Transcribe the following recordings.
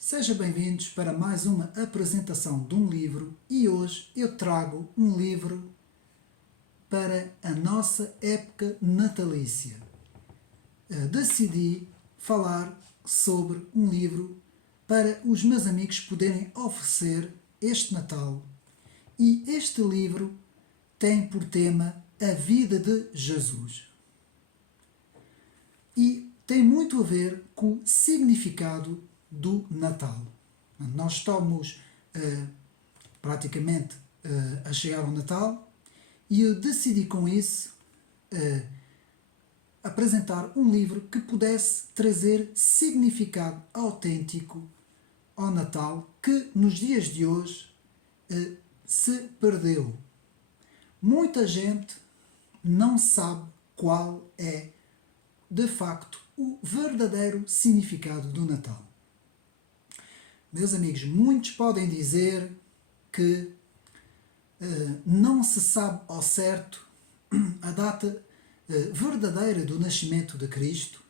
Sejam bem-vindos para mais uma apresentação de um livro e hoje eu trago um livro para a nossa época natalícia. Decidi falar sobre um livro para os meus amigos poderem oferecer este Natal e este livro tem por tema a vida de Jesus e tem muito a ver com o significado do Natal. Nós estamos praticamente a chegar ao Natal e eu decidi com isso apresentar um livro que pudesse trazer significado autêntico ao Natal que nos dias de hoje se perdeu. Muita gente não sabe qual é de facto o verdadeiro significado do Natal. Meus amigos, muitos podem dizer que não se sabe ao certo a data verdadeira do nascimento de Cristo.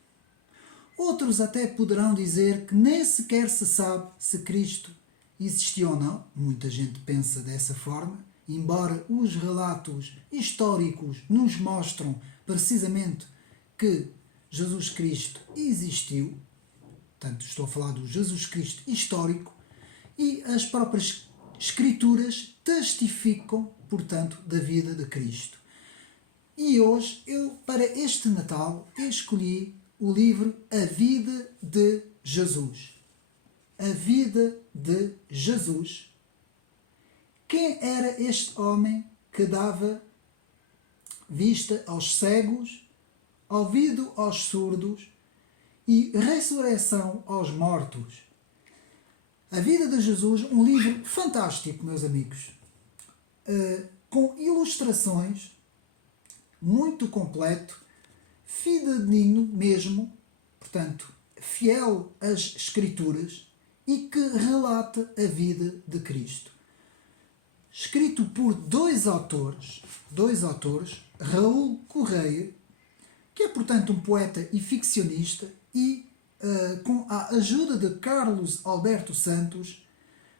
Outros até poderão dizer que nem sequer se sabe se Cristo existiu ou não. Muita gente pensa dessa forma, embora os relatos históricos nos mostram precisamente que Jesus Cristo existiu. Portanto, estou a falar do Jesus Cristo histórico e as próprias Escrituras testificam, portanto, da vida de Cristo. E hoje, para este Natal, escolhi o livro A Vida de Jesus. A Vida de Jesus. Quem era este homem que dava vista aos cegos, ouvido aos surdos e ressurreição aos mortos? A Vida de Jesus, um livro fantástico, meus amigos, com ilustrações, muito completo, fidedigno mesmo, portanto, fiel às Escrituras e que relata a vida de Cristo. Escrito por dois autores, Raul Correia, que é, portanto, um poeta e ficcionista, e com a ajuda de Carlos Alberto Santos,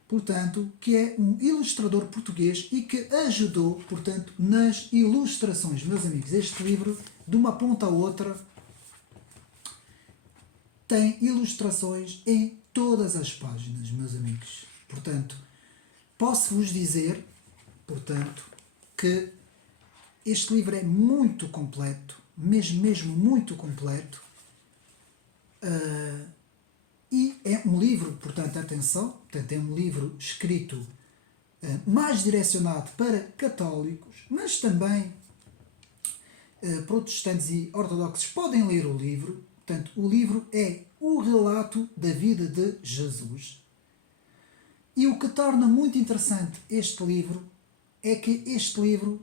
portanto, que é um ilustrador português e que ajudou, portanto, nas ilustrações. Meus amigos, este livro, de uma ponta a outra, tem ilustrações em todas as páginas, meus amigos. Portanto, posso-vos dizer, portanto, que este livro é muito completo, mesmo muito completo, e é um livro, portanto, atenção, portanto, é um livro escrito mais direcionado para católicos, mas também protestantes e ortodoxos podem ler o livro. Portanto, o livro é o relato da vida de Jesus. E o que torna muito interessante este livro é que este livro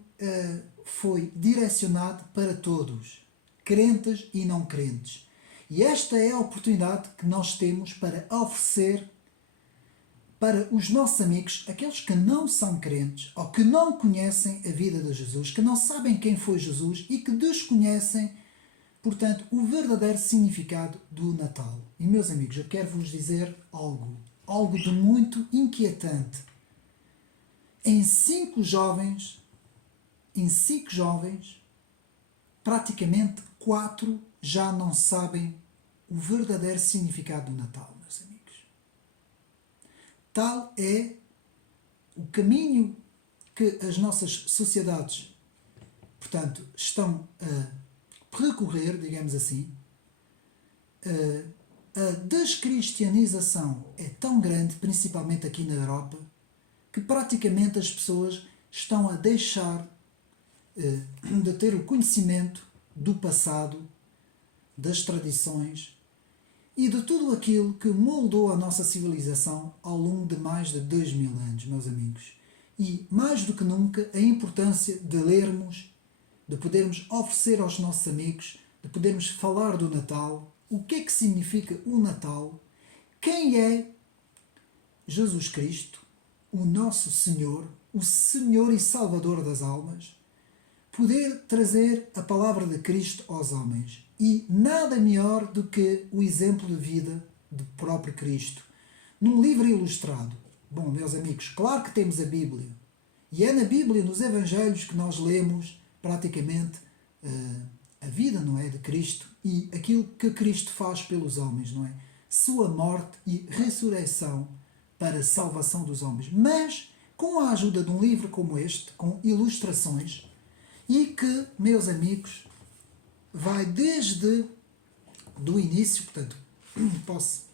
foi direcionado para todos, crentes e não crentes. E esta é a oportunidade que nós temos para oferecer para os nossos amigos, aqueles que não são crentes ou que não conhecem a vida de Jesus, que não sabem quem foi Jesus e que desconhecem, portanto, o verdadeiro significado do Natal. E, meus amigos, eu quero vos dizer algo de muito inquietante. Em cinco jovens, praticamente 4 já não sabem o verdadeiro significado do Natal, meus amigos. Tal é o caminho que as nossas sociedades, portanto, estão a percorrer, digamos assim. A descristianização é tão grande, principalmente aqui na Europa, que praticamente as pessoas estão a deixar de ter o conhecimento do passado, das tradições e de tudo aquilo que moldou a nossa civilização ao longo de mais de 2000 anos, meus amigos. E, mais do que nunca, a importância de lermos, de podermos oferecer aos nossos amigos, de podermos falar do Natal, o que é que significa o Natal, quem é Jesus Cristo, o nosso Senhor, o Senhor e Salvador das almas, poder trazer a palavra de Cristo aos homens. E nada melhor do que o exemplo de vida do próprio Cristo, num livro ilustrado. Bom, meus amigos, claro que temos a Bíblia. E é na Bíblia, nos Evangelhos, que nós lemos praticamente a vida, não é, de Cristo e aquilo que Cristo faz pelos homens, não é? Sua morte e ressurreição para a salvação dos homens. Mas com a ajuda de um livro como este, com ilustrações, e que, meus amigos, vai desde do início, portanto, posso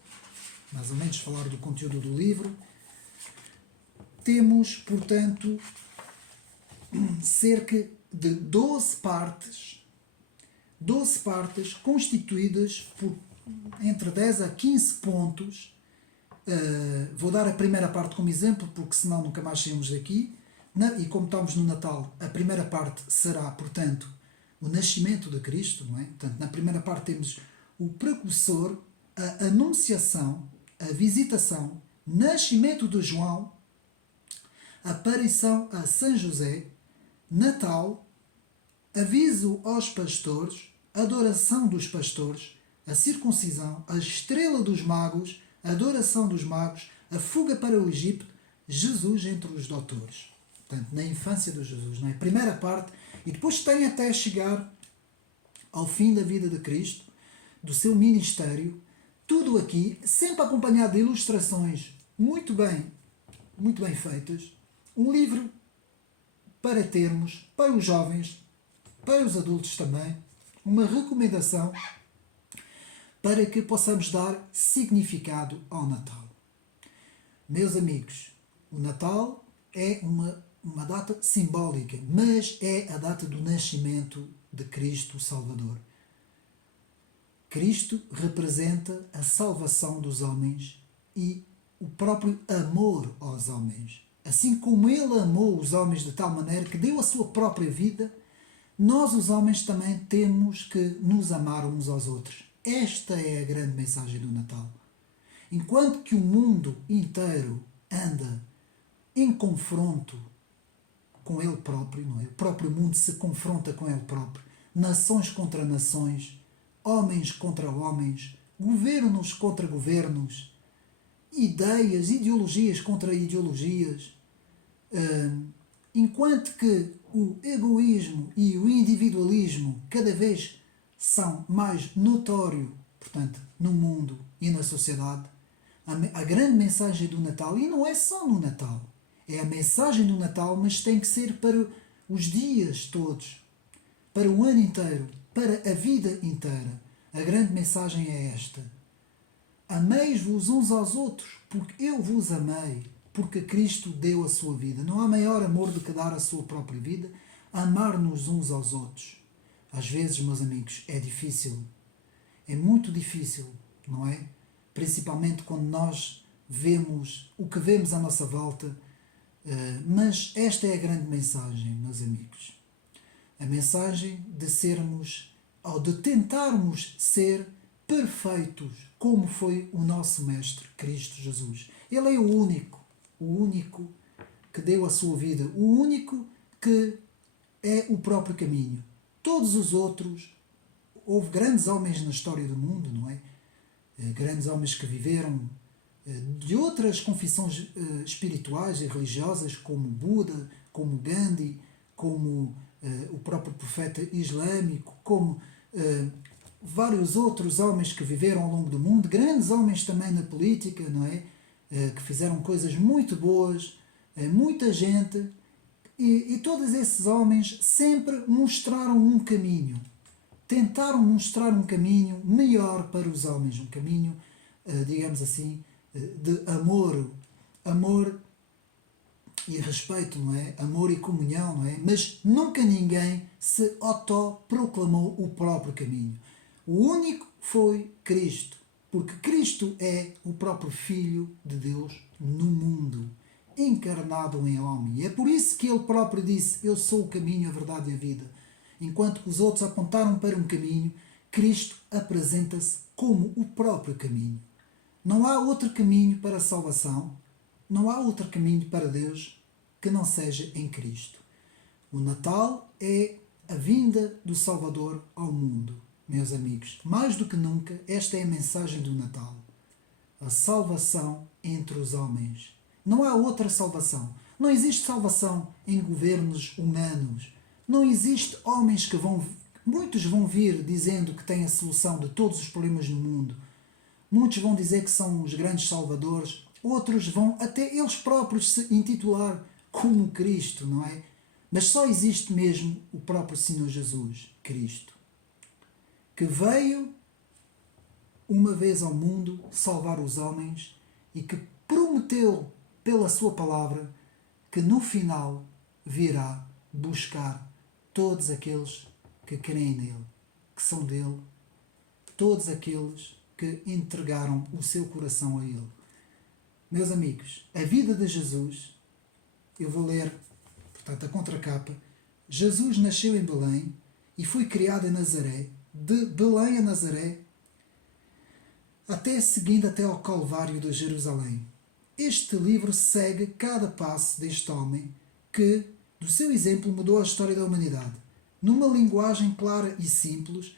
mais ou menos falar do conteúdo do livro. Temos, portanto, cerca de 12 partes constituídas por entre 10 a 15 pontos. Vou dar a primeira parte como exemplo, porque senão nunca mais saímos daqui. E como estamos no Natal, a primeira parte será, portanto, o nascimento de Cristo, não é? Portanto, na primeira parte temos o precursor, a anunciação, a visitação, nascimento de João, aparição a São José, Natal, aviso aos pastores, adoração dos pastores, a circuncisão, a estrela dos magos, a adoração dos magos, a fuga para o Egito, Jesus entre os doutores. Portanto, na infância de Jesus, não é? Primeira parte, e depois tem até chegar ao fim da vida de Cristo, do seu ministério, tudo aqui, sempre acompanhado de ilustrações muito bem feitas, um livro para termos, para os jovens, para os adultos também, uma recomendação para que possamos dar significado ao Natal. Meus amigos, o Natal é uma data simbólica, mas é a data do nascimento de Cristo Salvador. Cristo representa a salvação dos homens e o próprio amor aos homens. Assim como Ele amou os homens de tal maneira que deu a sua própria vida, nós os homens também temos que nos amar uns aos outros. Esta é a grande mensagem do Natal. Enquanto que o mundo inteiro anda em confronto com ele próprio, não é? O próprio mundo se confronta com ele próprio. Nações contra nações, homens contra homens, governos contra governos, ideias, ideologias contra ideologias. Enquanto que o egoísmo e o individualismo cada vez são mais notórios, portanto, no mundo e na sociedade, a grande mensagem do Natal, e não é só no Natal, é a mensagem do Natal, mas tem que ser para os dias todos, para o ano inteiro, para a vida inteira. A grande mensagem é esta: ameis-vos uns aos outros, porque eu vos amei, porque Cristo deu a sua vida. Não há maior amor do que dar a sua própria vida, amar-nos uns aos outros. Às vezes, meus amigos, é difícil, é muito difícil, não é? Principalmente quando nós vemos o que vemos à nossa volta, mas esta é a grande mensagem, meus amigos. A mensagem de sermos, ou de tentarmos ser perfeitos, como foi o nosso Mestre, Cristo Jesus. Ele é o único que deu a sua vida, o único que é o próprio caminho. Todos os outros, houve grandes homens na história do mundo, não é? Grandes homens que viveram de outras confissões espirituais e religiosas, como Buda, como Gandhi, como o próprio profeta islâmico, como vários outros homens que viveram ao longo do mundo, grandes homens também na política, não é? Que fizeram coisas muito boas, muita gente, e todos esses homens sempre mostraram um caminho, tentaram mostrar um caminho melhor para os homens, um caminho, digamos assim, de amor e respeito, não é? Amor e comunhão, não é? Mas nunca ninguém se autoproclamou o próprio caminho. O único foi Cristo, porque Cristo é o próprio Filho de Deus no mundo, encarnado em homem. E é por isso que ele próprio disse: eu sou o caminho, a verdade e a vida. Enquanto os outros apontaram para um caminho, Cristo apresenta-se como o próprio caminho. Não há outro caminho para a salvação, não há outro caminho para Deus que não seja em Cristo. O Natal é a vinda do Salvador ao mundo, meus amigos. Mais do que nunca, esta é a mensagem do Natal. a salvação entre os homens. Não há outra salvação. Não existe salvação em governos humanos. Não existe homens que vão... Muitos vão vir dizendo que têm a solução de todos os problemas no mundo. Muitos vão dizer que são os grandes salvadores. Outros vão até eles próprios se intitular como Cristo, não é? Mas só existe mesmo o próprio Senhor Jesus, Cristo, que veio uma vez ao mundo salvar os homens e que prometeu pela sua palavra que no final virá buscar todos aqueles que creem nele, que são dele, todos aqueles que entregaram o seu coração a ele. Meus amigos, a vida de Jesus, eu vou ler, portanto, a contracapa. Jesus nasceu em Belém e foi criado em Nazaré. De Belém a Nazaré, seguindo até ao Calvário de Jerusalém. Este livro segue cada passo deste homem que, do seu exemplo, mudou a história da humanidade. Numa linguagem clara e simples,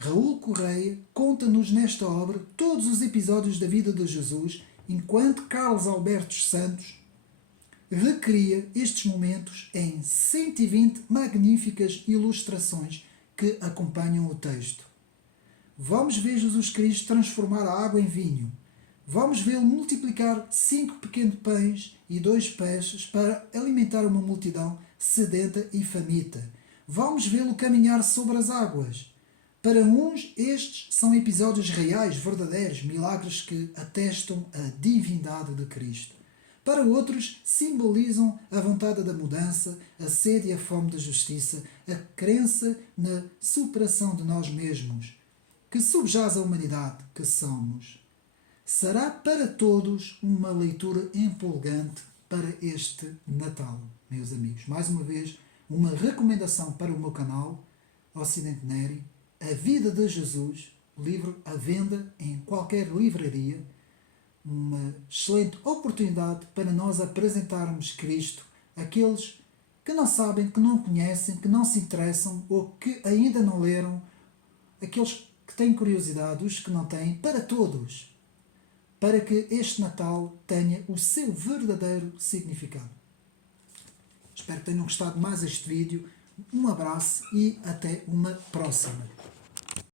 Raul Correia conta-nos nesta obra todos os episódios da vida de Jesus, enquanto Carlos Alberto Santos recria estes momentos em 120 magníficas ilustrações que acompanham o texto. Vamos ver Jesus Cristo transformar a água em vinho. Vamos vê-lo multiplicar 5 pequenos pães e 2 peixes para alimentar uma multidão sedenta e faminta. Vamos vê-lo caminhar sobre as águas. Para uns, estes são episódios reais, verdadeiros, milagres que atestam a divindade de Cristo. Para outros, simbolizam a vontade da mudança, a sede e a fome da justiça, a crença na superação de nós mesmos, que subjaz a humanidade que somos. Será para todos uma leitura empolgante para este Natal, meus amigos. Mais uma vez, uma recomendação para o meu canal, Ocidente Neri, A Vida de Jesus, livro à venda em qualquer livraria. Uma excelente oportunidade para nós apresentarmos Cristo àqueles que não sabem, que não conhecem, que não se interessam ou que ainda não leram, aqueles que têm curiosidade, os que não têm, para todos, para que este Natal tenha o seu verdadeiro significado. Espero que tenham gostado mais deste vídeo. Um abraço e até uma próxima.